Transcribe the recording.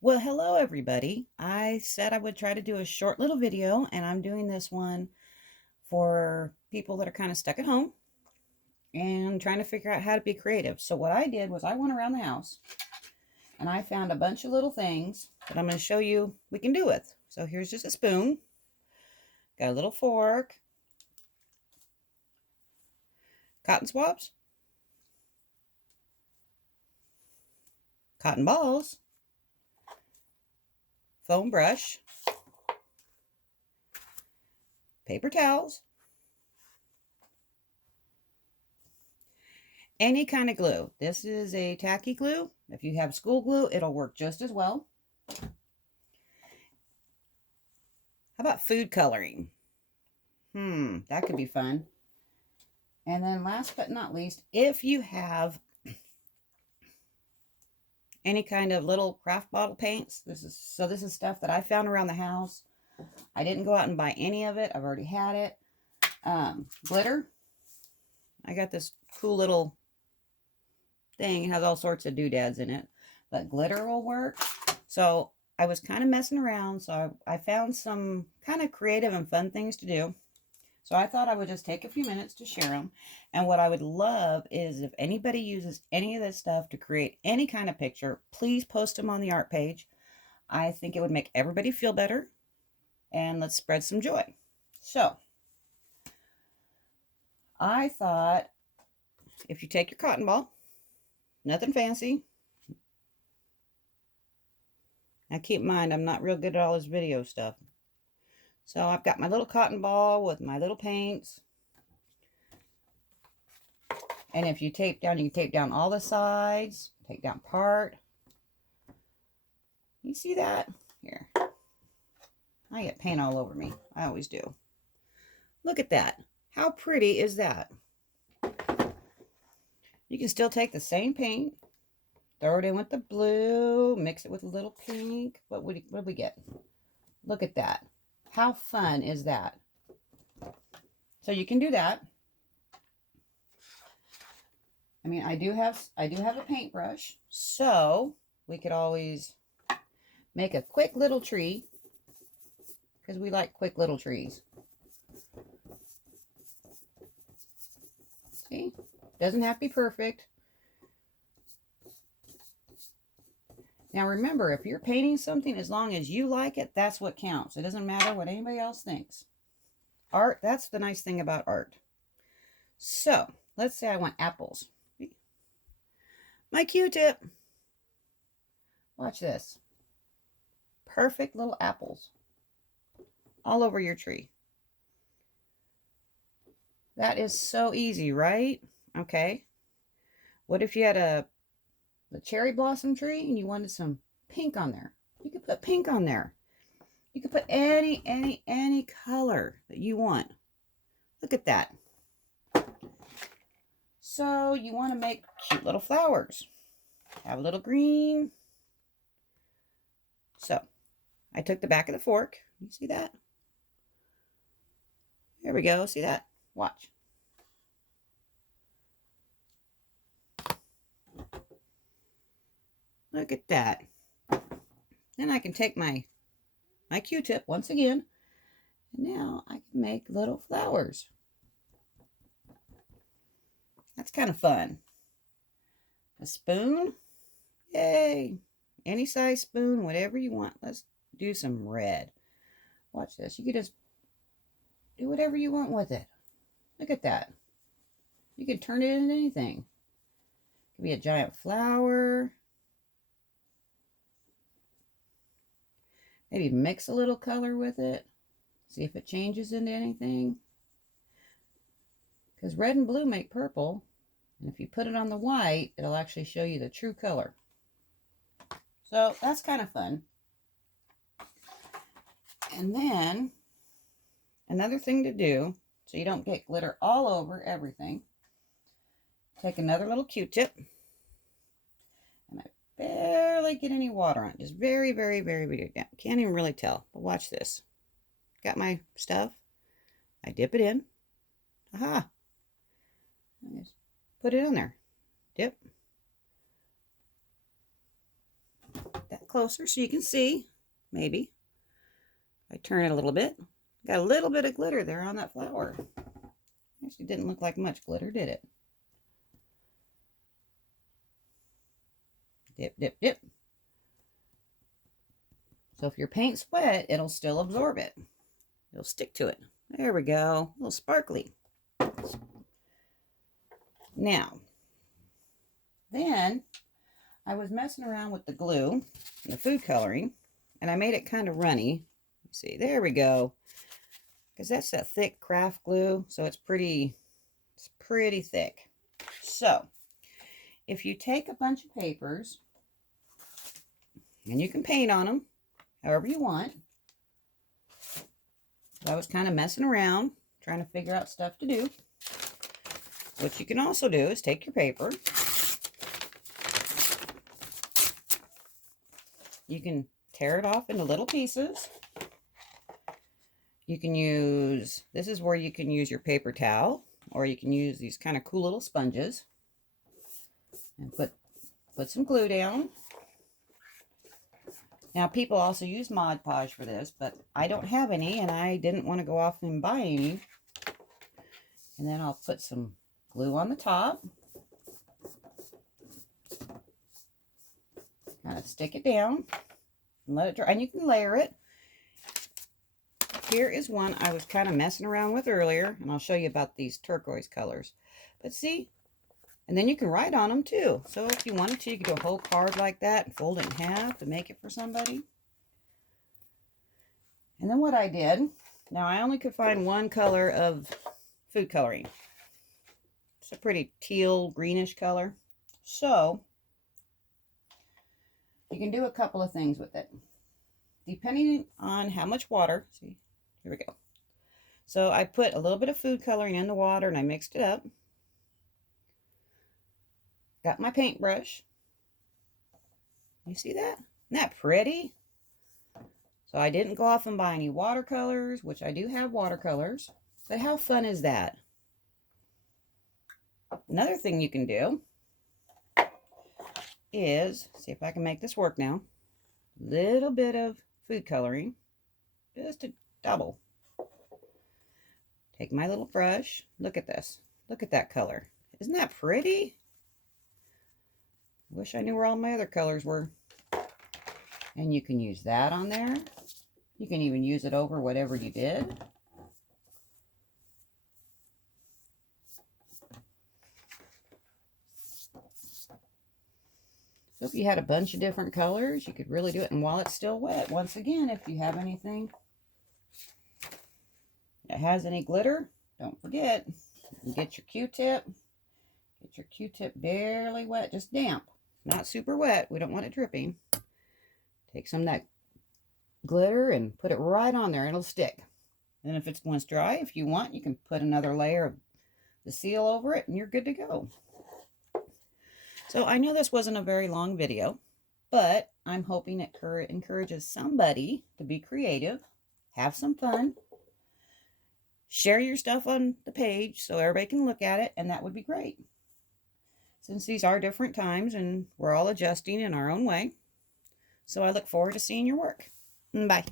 Well, hello everybody. I said I would try to do a short little video, and I'm doing this one for people that are kind of stuck at home and trying to figure out how to be creative. So what I did was I went around the house and I found a bunch of little things that I'm going to show you we can do with. So here's just a spoon, got a little fork, cotton swabs, cotton balls, foam brush, paper towels, any kind of glue. This is a tacky glue. If you have school glue, it'll work just as well. How about food coloring? That could be fun. And then last but not least, if you have any kind of little craft bottle paints, this is stuff that I found around the house. I didn't go out and buy any of it. I've already had it. Glitter. I got this cool little thing. It has all sorts of doodads in it, but glitter will work. So I was kind of messing around, so I found some kind of creative and fun things to do. So I thought I would just take a few minutes to share them. And what I would love is if anybody uses any of this stuff to create any kind of picture, please post them on the art page. I think it would make everybody feel better. And let's spread some joy. So I thought if you take your cotton ball, nothing fancy. Now keep in mind, I'm not real good at all this video stuff. So I've got my little cotton ball with my little paints. And if you tape down, you can tape down all the sides, take down part. You see that? Here. I get paint all over me. I always do. Look at that. How pretty is that? You can still take the same paint, throw it in with the blue, mix it with a little pink. What do we get? Look at that. How fun is that? So you can do that. I mean, I do have a paintbrush, so we could always make a quick little tree because we like quick little trees. See? Doesn't have to be perfect. Now remember, if you're painting something, as long as you like it, that's what counts. It doesn't matter what anybody else thinks. Art, that's the nice thing about art. So, let's say I want apples. My Q-tip. Watch this. Perfect little apples. All over your tree. That is so easy, right? Okay. What if you had the cherry blossom tree and you wanted some pink on there? You could put pink on there. You could put any color that you want. Look at that. So you want to make cute little flowers. Have a little green. So I took the back of the fork. You see that? There we go. See that? Watch. Look at that. Then I can take my Q-tip once again. And now I can make little flowers. That's kind of fun. A spoon. Yay. Any size spoon, whatever you want. Let's do some red. Watch this. You can just do whatever you want with it. Look at that. You can turn it into anything. It could be a giant flower. Maybe mix a little color with it. See if it changes into anything. Because red and blue make purple. And if you put it on the white, it'll actually show you the true color. So that's kind of fun. And then another thing to do, so you don't get glitter all over everything, take another little Q-tip. And I barely get any water on it. Just very, very, very, very down. Can't even really tell. But watch this. Got my stuff. I dip it in. Aha. I just put it on there. Dip. That closer so you can see, maybe. I turn it a little bit. Got a little bit of glitter there on that flower. Actually didn't look like much glitter, did it? Dip, dip, dip. So if your paint's wet, it'll still absorb it. It'll stick to it. There we go. A little sparkly. Now, then I was messing around with the glue and the food coloring, and I made it kind of runny. Let's see, there we go. Because that's that thick craft glue, so it's pretty thick. So, if you take a bunch of papers, and you can paint on them however you want. I was kind of messing around, trying to figure out stuff to do. What you can also do is take your paper. You can tear it off into little pieces. You can use, this is where you can use your paper towel, or you can use these kind of cool little sponges. And put some glue down. Now, people also use Mod Podge for this, but I don't have any, and I didn't want to go off and buy any. And then I'll put some glue on the top. Kind of stick it down and let it dry. And you can layer it. Here is one I was kind of messing around with earlier, and I'll show you about these turquoise colors. But see, and then you can write on them too. So if you wanted to, you could do a whole card like that and fold it in half and make it for somebody. And then what I did, now I only could find one color of food coloring. It's a pretty teal greenish color. So you can do a couple of things with it. Depending on how much water, see, here we go. So I put a little bit of food coloring in the water and I mixed it up. Got my paintbrush. You see that? Isn't that pretty? So I didn't go off and buy any watercolors, which I do have watercolors. But how fun is that? Another thing you can do is, see if I can make this work now. Little bit of food coloring, just to double. Take my little brush. Look at this. Look at that color. Isn't that pretty? Wish I knew where all my other colors were. And you can use that on there. You can even use it over whatever you did. So if you had a bunch of different colors, you could really do it. And while it's still wet, once again, if you have anything that has any glitter, don't forget, you can get your Q-tip. Get your Q-tip barely wet, just damp. Not super wet. We don't want it dripping. Take some of that glitter and put it right on there. It'll stick. And if it's dry, if you want, you can put another layer of the seal over it and you're good to go. So I know this wasn't a very long video, but I'm hoping it encourages somebody to be creative, have some fun, share your stuff on the page so everybody can look at it, and that would be great. Since these are different times and we're all adjusting in our own way. So I look forward to seeing your work. Bye.